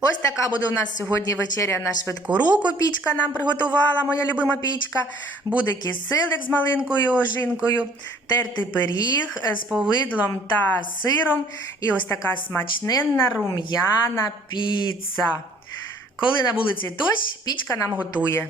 Ось така буде у нас сьогодні вечеря на швидку руку. Пічка нам приготувала, моя любима пічка. Буде киселик з малинкою ожинкою, тертий пиріг з повидлом та сиром. І ось така смачненна рум'яна піца. Коли на вулиці дощ, пічка нам готує.